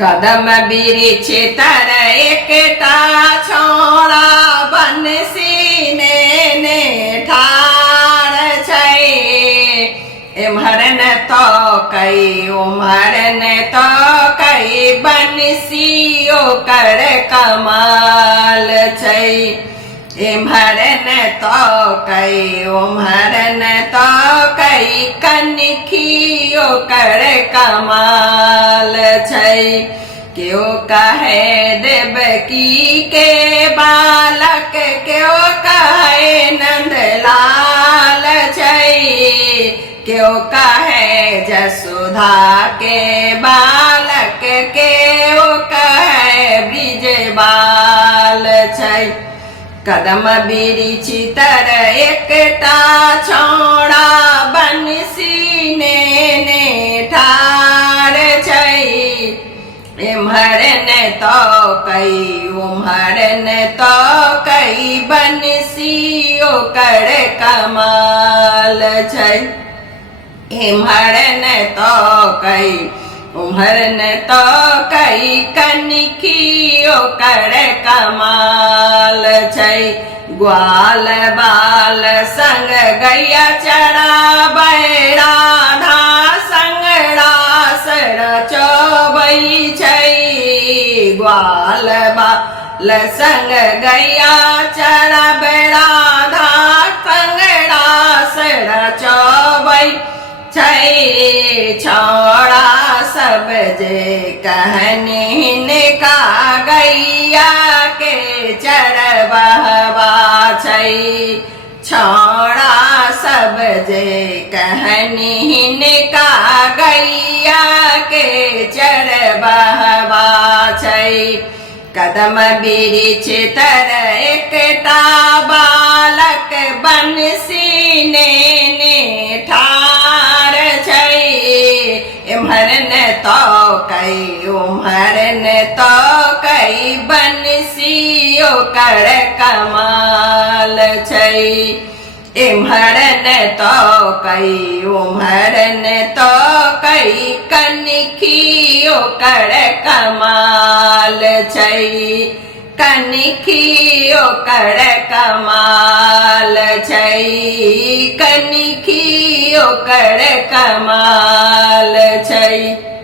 कदम बिरिछ तर एकटा छोड़ा बंसी ने ठाड़ छै। एम्हर न तो कई उम्हर न तो कई बंसी ओकर कमाल छै। एम्हर न तो कई उम्हर न तो कई कनखी ओकर कमाल छै। क्यों कहे देवकी के बालक क्यों कहे नंदलाल छै। क्यों कहे जसोदा के बालक क्यों कहे ब्रिजबाल छै। कदम बिरिछ तर एकटा छोड़ा बंसी ने ठाड़ छै। एम्हर न तो कई उम्हर न तो कई बंसी ओकर कमाल छै। एम्हर न तो कई उम्हर न तो कई कनखी ओकर कमाल छै। ग्वाल बाल संग गैया चराबै राधा संग रास रचबै छै। ग्वाल बाल संग गैया चराबै राधा संग रास रचबै छै। छोड़ा सब जे कहनिन का गैया के चरबहबा छै। छोड़ा सब जे कहनिन का गैया के चरबहबा छै। कदम बिरिछ तर एकटा बालक बंसी ने ठाड़ छै। एम्हर न तो कई उम्हर न तो कई बंसी ओकर कमाल छै। एम्हर न तो कई उम्हर न तो कई कनखी ओकर कमाल छै। कनखी ओकर कमाल छै। कनखी ओकर कमाल छै।